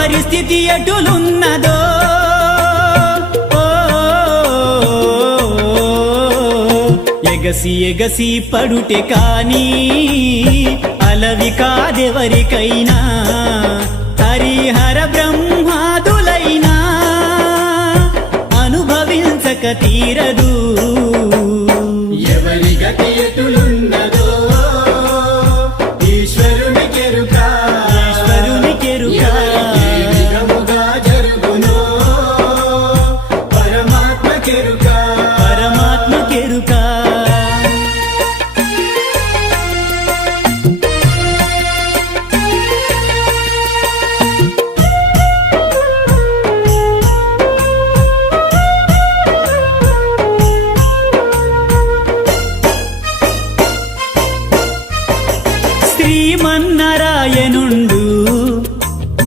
పరిస్థితి ఎటులున్నదో. ఓ, ఎగసి ఎగసి పడుటే కానీ అలవి కాదెవరికైనా హరిహర బ్రహ్మాదులైనా అనుభవించక తీరదు. శ్రీమన్నారాయణుండు